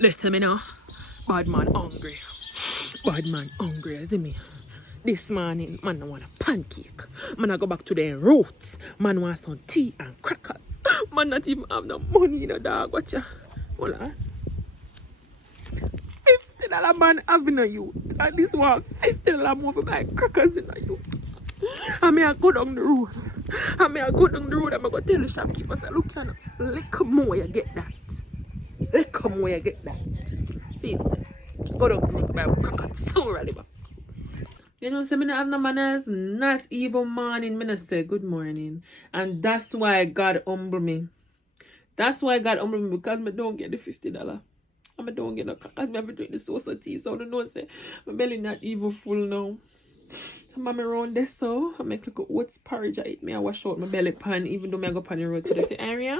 Listen me now. Bad man hungry. Bad man hungry, you see me? This morning, man I want a pancake. Man I go back to their roots. Man want some tea and crackers. Man not even have no money in a dog. Watch ya. Hold on. $50 man having a youth. And this one $50 more for buy crackers in a youth. I may I go down the road. I'm going to tell the shopkeeper, say, look, you know, little more you get that. Little more you get that. Feel it. Go down the road to buy crackers. So ready back. You know, so I don't have no manners. Not even morning, I say good morning. And that's why God humble me. That's why God humble me, because I don't get the $50. And I don't get no crackers. I have to drink the sauce tea. So I don't know, say, my belly not even full now. So I'm around this, so I make like a oats porridge. I eat me, I wash out my belly pan, even though I go pan the road to this area.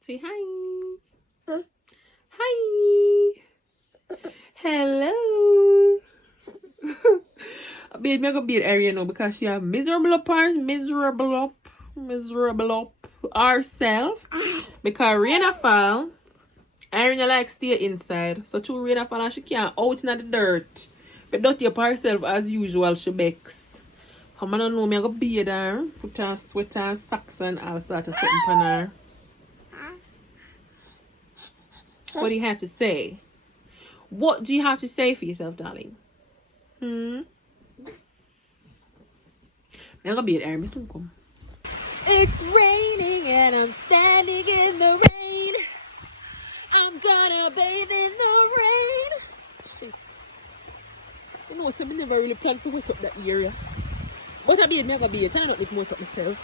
Say hi. Hi. Hello. Babe, me go be the area now because she have miserable up herself. Because rain a fall, Irene like stay inside. So through rain a fall and she can't out in the dirt. But dirty up herself as usual, she begs. How man don't know me, I go bathe her, put her sweater, socks and all sorts of something on her. What do you have to say? What do you have to say for yourself, darling? I go bathe her, Miss Uncle. It's raining and I'm standing in the rain. I'm gonna bathe in the rain. Shit. You know, so I never really plan to wake up that area. But I be never be it. I don't like wake up myself.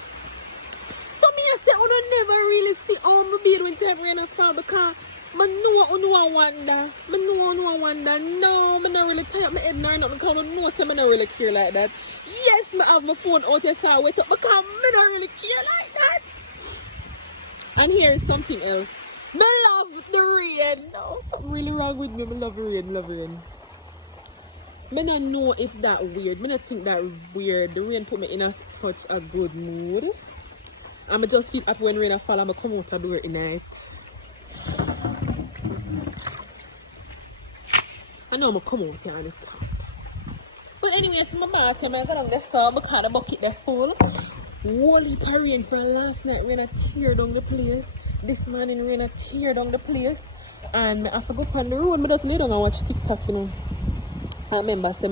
So me I say I never really see how my beard when time rain fall because I know I wonder. I wonder. No, I'm not really tired my head nor nothing because I know so I don't really care like that. Yes, I have my phone out here so I wake up because I don't really care like that. And here is something else. I love the rain. No, something really wrong with me. I love rain. I don't know if that weird. I don't think that weird. The rain put me in such a good mood. I just feel happy when rain fall. I'm come out and do it tonight. I know I'm come out here on the top. But anyways, my bathroom, I got on the stove because the bucket there full. Holy rain for last night. Rain tear down the place. This morning rain tear down the place. And I have to go up on the road. I just lay down and watch TikTok, you know. I remember say I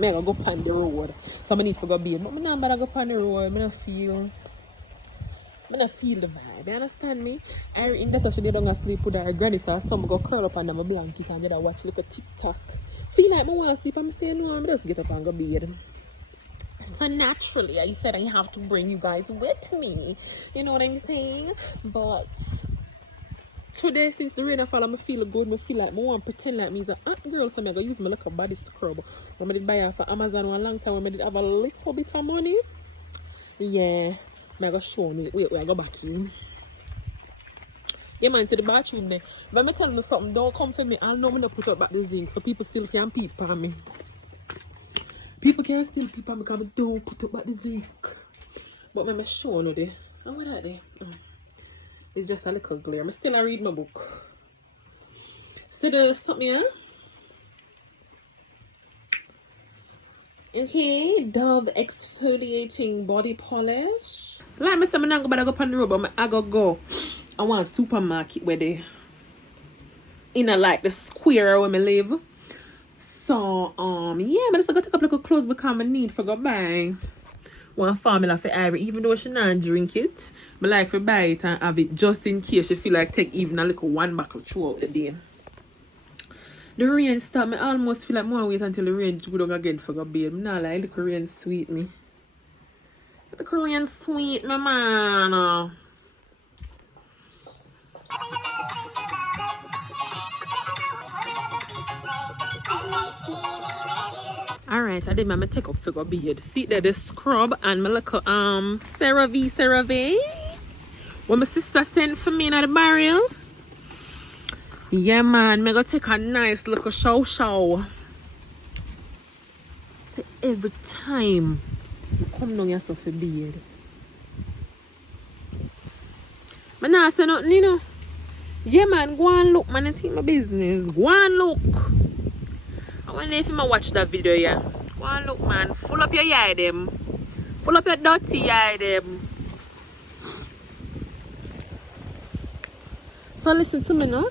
gotta go on the road. So I need to go bathe. But I don't bother go on the road. I don't feel the vibe. You understand me? I in this she don't sleep with her granny, so some go curl up under my blanket and then watch like a TikTok. Feel like I want to sleep. I'm saying no, I'm just get up and go bathe. So naturally I said I have to bring you guys with me. You know what I'm saying? But today, since the rain fall, I feel good. I feel like I want to pretend like me is a girl, so I'm going to use my little body scrub. I did buy it for Amazon one long time when I did have a little bit of money. Yeah, I'm going to show you. Wait, I go back in. Yeah, man, see the bathroom there. But I'm telling you something, don't come for me. I'll know I'm going to put up back the zinc so people still can peep on me. People can still peep on me because I don't put up back the zinc. But I'm show you there. Oh, what are they? It's just a little glare. I'm still read my book. So there's something here. Okay, Dove exfoliating body polish. Like I said, I'm not going to go on the road, but I gotta go. I want a supermarket where they in a like the square where I live. So yeah, but I just gotta take up little clothes because I need for go buy one formula for Ivory, even though she not drink it. But like for buy it and have it just in case she feel like take even a little one buckle throughout the day. The rain stop. Me almost feel like more wait until the rain go down again for go bathe. Nah, like little rain sweet me. Little rain sweet me, man. Alright, I did my take up for go beard. See there the scrub and my little CeraVe. What my sister sent for me in the barrel. Yeah man, me go take a nice little shower. So every time you come down yourself for beard. But now I say nothing, you know. Yeah, man, go and look, man. I think my business. Go and look. I wonder if you watch that video, yeah. Go and look, man. Full up your yard, them. Full up your dirty yard, them. So listen to me now.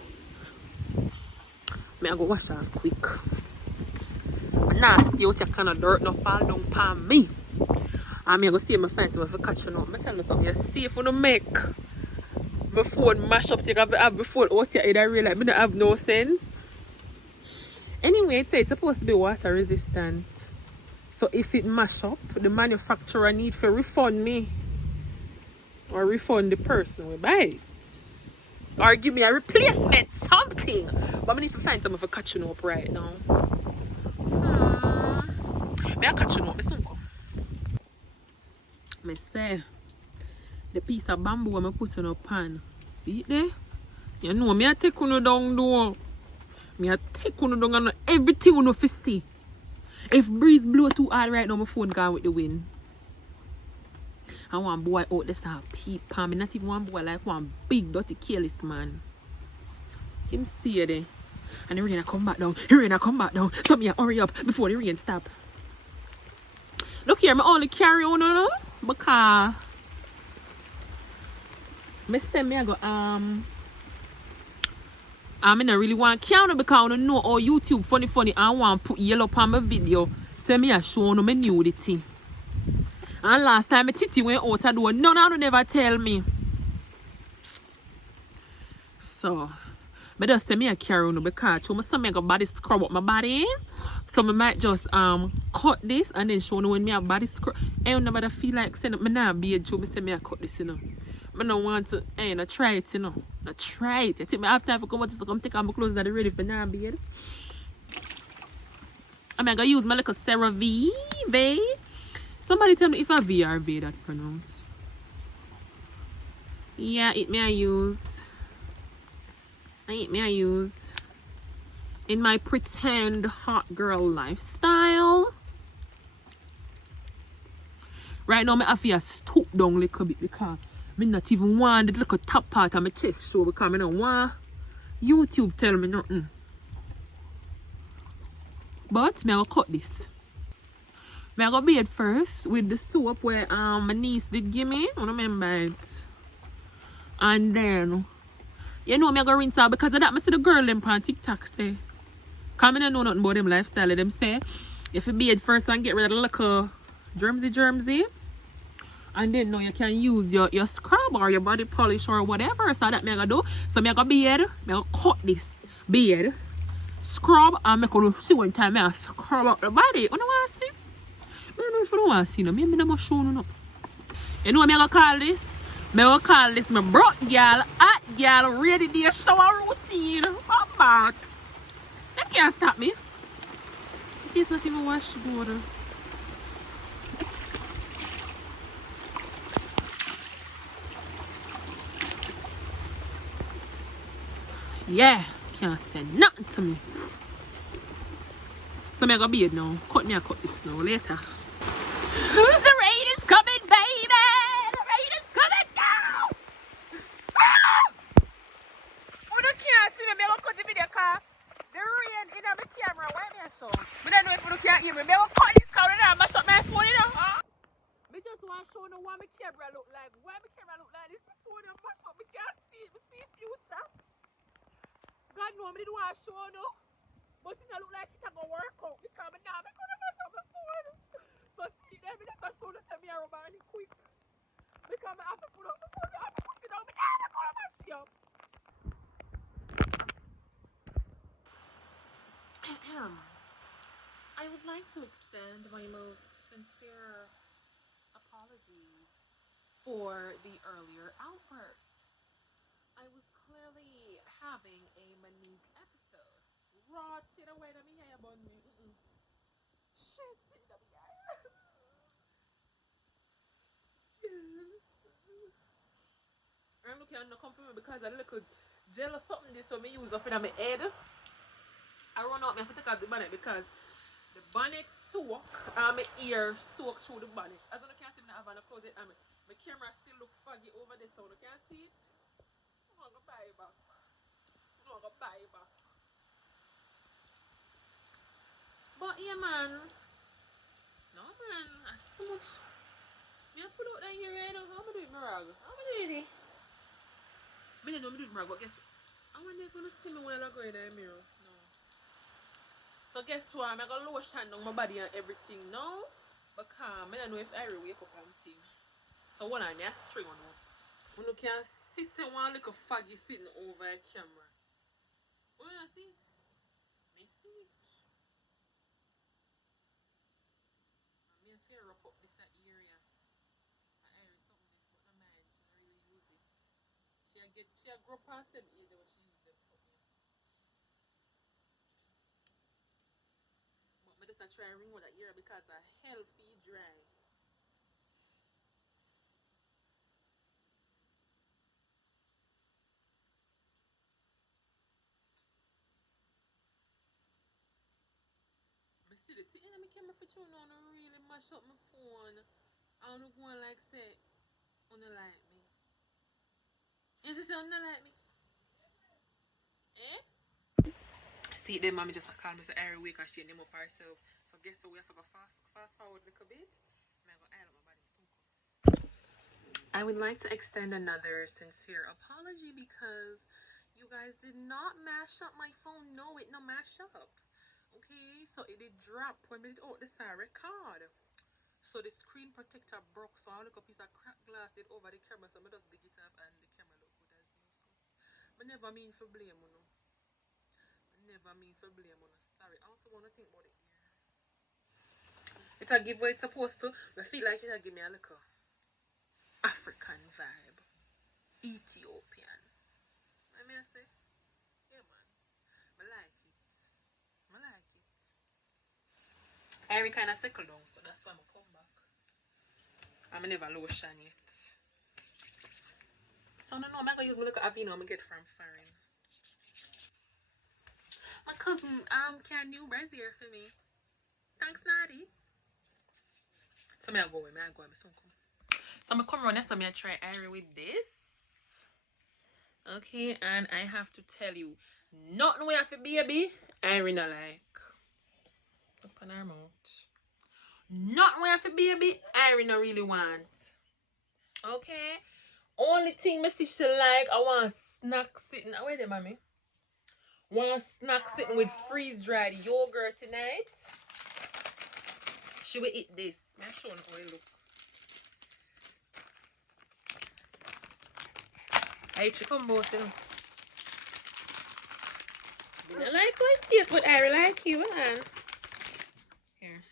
I go wash off quick. Nasty out your kind of dirt no fall down upon me. I go see my friends if I catch you up. I tell you something, you're safe when you make my phone mash up so you have my phone out your head. I realize I don't have no sense. Anyway, it's supposed to be water resistant. So if it mash up, the manufacturer need to refund me. Or refund the person we buy it. Or give me a replacement, something. But I need to find something for catching up right now. May I catch you up? I say, the piece of bamboo I put in a pan. See it there? You know, I take you down though. I take you down and everything you know to see. If breeze blow too hard right now, my phone gone with the wind. I want boy out there start peep palm. Not even one boy like one big dirty careless man. Him stay there. And the rain come back down. The rain come back down. So me hurry up before the rain stop. Look here, I only carry on now. Because I say me I go I don't really want to carry because I don't know how YouTube funny I want to put yellow on my video. Say me I show no my nudity. And last time my titty went out of door, none of them never tell me. So I just say me I carry on because I me I got body scrub up my body. So I might just cut this and then show you when me have body scrub. I don't never feel like saying me not be a joke. I say me I cut this, you know. I don't want to I try it, you know. I try it. I think I have time to come out to come take off my clothes that are ready for now bed. I'm gonna use my little CeraVe. Somebody tell me if a V or V that pronounce. Yeah, it may I use. In my pretend hot girl lifestyle. Right now, I have to stoop down a little bit because I not even want the little top part of my chest show because I don't want YouTube tell me nothing. But I'm going to cut this. I'm going to bathe first with the soap where my niece did give me. I remember it. And then, you know, I'm going to rinse out because of that. I see the girl them on TikTok say. Because I don't know nothing about them lifestyle. Them say, if you bathe first and get rid of the little germsy. And then now you can use your scrub or your body polish or whatever. So that I'm going to do. So I'm going to bathe. I'm going to cut this. Bathe. Scrub. And I'm going to see one time I scrub up the body. You know what I see? I don't know if you don't want to see no. Maybe I'm not showing you no. You know what I'm going to call this? I'm going to call this my Bruk gyal, hot gyal, ready to shower routine. I'm back. They can't stop me. It's not even wash water. Yeah, can't say nothing to me. So I'm going to bathe now. Cut this now later. The rain is coming, baby! The rain is coming now! Ah! You can't see me. I'm going to cut the video car. The rain in my camera. Why am I so? I don't know if you can't hear me. I'm going to cut this car and mash up my phone, you know? Huh? I just want to show you what my camera look like. Why my camera look like this? My phone and mash up. I can't see it. I see future. God knows I didn't want to show you. But it look like it's going to work out. Because I'm now going to mash up my phone. So see them, I have to show you to me around quick. Because I have to put up the phone. I have to put it down. I have to put it mash up. I would like to extend my most sincere apologies for the earlier outburst. I was clearly having a manique episode. Raw tit away to me, I bun me. Shit, sit to me. I'm looking at the compliment because I look gel or something this so me use up in my head. I run out, I have to take off the bonnet because the bonnet soak and my ear soak through the bonnet. As you can see, I have a close it and my camera still look foggy over there so you can see it. I'm going to buy it back. vibe. But yeah, man. No, man. That's too much. Me I put out that here right now. How am I doing, Mirag? How am I doing it? Me don't know me doing Mirag, but guess what? I wonder if you're gonna see me while I go in the mirror. No. So guess what? I'm gonna lotion down my body and everything now. Because I don't know if I will wake up and thing. So one on me, I string on one. When you can see one little faggy sitting over a camera. Oh, you see it? Me see it. And me have to wrap up this area. I hear something this, but no man, she don't really use it. She a grow past them age when she use them for me. But me just try and ring with that ear because a healthy dry. Me see this. See, in my camera for you now, I really mash up my phone. I don't go and like say, you don't like me. You just say you don't like me? Eh? See, then mommy just called me so every week and she name up herself. So guess what, we have to go fast forward a little bit. I'm going to add up my body soon. I would like to extend another sincere apology because you guys did not mash up my phone. No, it no mash up. Okay, so it did drop when we did out the record. So the screen protector broke, so I look a piece of cracked glass did over the camera, so I just dig it up and the camera look good as new. So I never mean for blame, you know. Never mean for blame, you know. Sorry, I also want to think about it here. It's a give what it's supposed to. I feel like it'll give me a little African vibe. Ethiopian. I mean, I say, yeah, man. I like it. I like it. I every kind of settle down, so that's why I'm come back. I'm never lotion yet. So, no, I'm going to use my little Avino I'm going to get from foreign. My cousin can you brazier for me. Thanks, Natty. So I go with me, soon come. So I'm gonna come around so I'm gonna try iron with this. Okay, and I have to tell you, nothing we have for baby, iron I like. Open her mouth. Nothing we have for baby, iron I really want. Okay. Only thing my sister like, I want snack sitting. Where they mommy? Want snack sitting with freeze dried yogurt tonight. Should we eat this? I'm showing how it look. I chicken both you know. I like how it tastes, but I really like you, man. Here.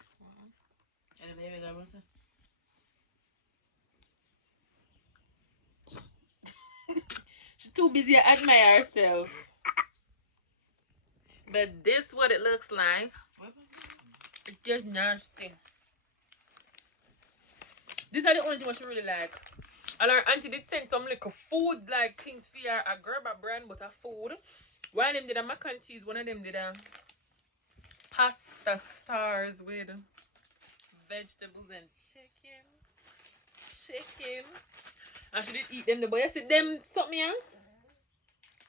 And the baby got what's She's too busy to admire herself. But this what it looks like. It's just nasty. These are the only things she really like. And her auntie did send some like food like things for her. A Gerber brand but a food. One of them did a mac and cheese. One of them did a pasta stars with vegetables and chicken. And she did eat them. The boy said them something young.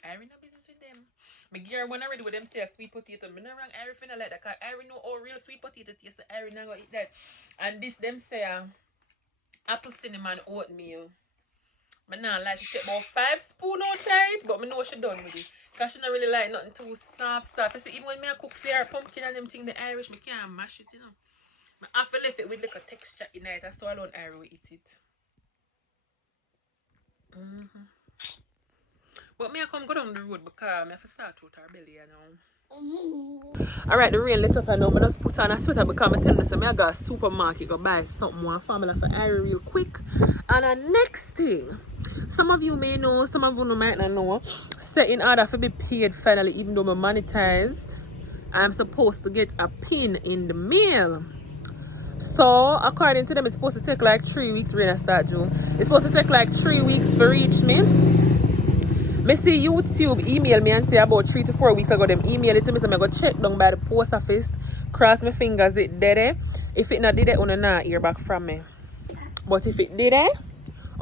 I really no business with them. My girl when I ready with them say a sweet potato. Me not wrong everything like that. Cause I already know how real sweet potato tastes. I already not gonna eat that. And this them say apple cinnamon oatmeal. Me not like she take about 5 spoons out it, but me know she done with it. Cause she not really like nothing too soft. You see, even when me I cook for her pumpkin and them thing the Irish, me can't mash it, you know. I have to leave it with like a texture in it. That's so alone Irish will eat it. But me I come go down the road because I have to start with her belly, you know. Alright, the rain let up and now I just put on a sweater because I'm telling you, so I go to the supermarket go buy something more family for Irish real quick. And the next thing, some of you may know, some of you might not know, say in order to be paid finally, even though I'm monetized, I'm supposed to get a pin in the mail. So according to them, it's supposed to take like 3 weeks. We're gonna start June. It's supposed to take like 3 weeks for reach me. Me see YouTube email me and say about 3 to 4 weeks ago them email it to me, so I go check down by the post office, cross my fingers it did it. If it not did it, I not hear back from me. But if it did it,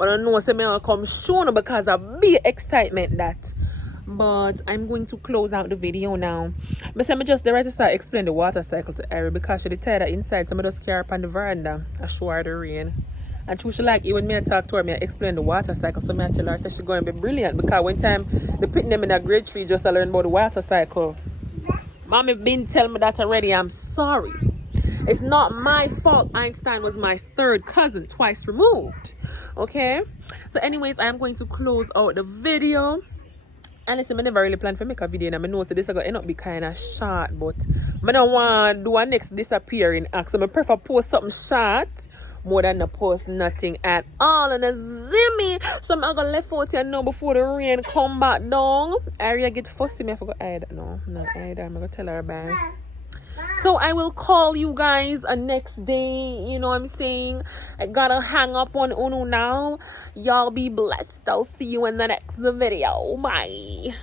I don't know, so me will come soon because of big excitement that but I'm going to close out the video now. But let me just the right to start explain the water cycle to Ari because she tired inside. Some of us care up on the veranda. I show her the rain. And she like it when me I talk to her, me I explain the water cycle. So me I tell her say she going to be brilliant because one time they put them in a grade 3 just to learn about the water cycle. Mommy been telling me that already. I'm sorry. It's not my fault. Einstein was my third cousin, twice removed. Okay? So anyways, I am going to close out the video. And listen, I never really planned to make a video and I know this is going to end up be kind of short, but I don't want to do a next disappearing act. So I prefer post something short more than to post nothing at all. And a zimmy. So I'm going to left out here now before the rain come back down. Aria get fussy me. I forgot I no, not either. I'm going to tell her bye. So I will call you guys a next day. You know what I'm saying? I gotta hang up on Unu now. Y'all be blessed. I'll see you in the next video. Bye.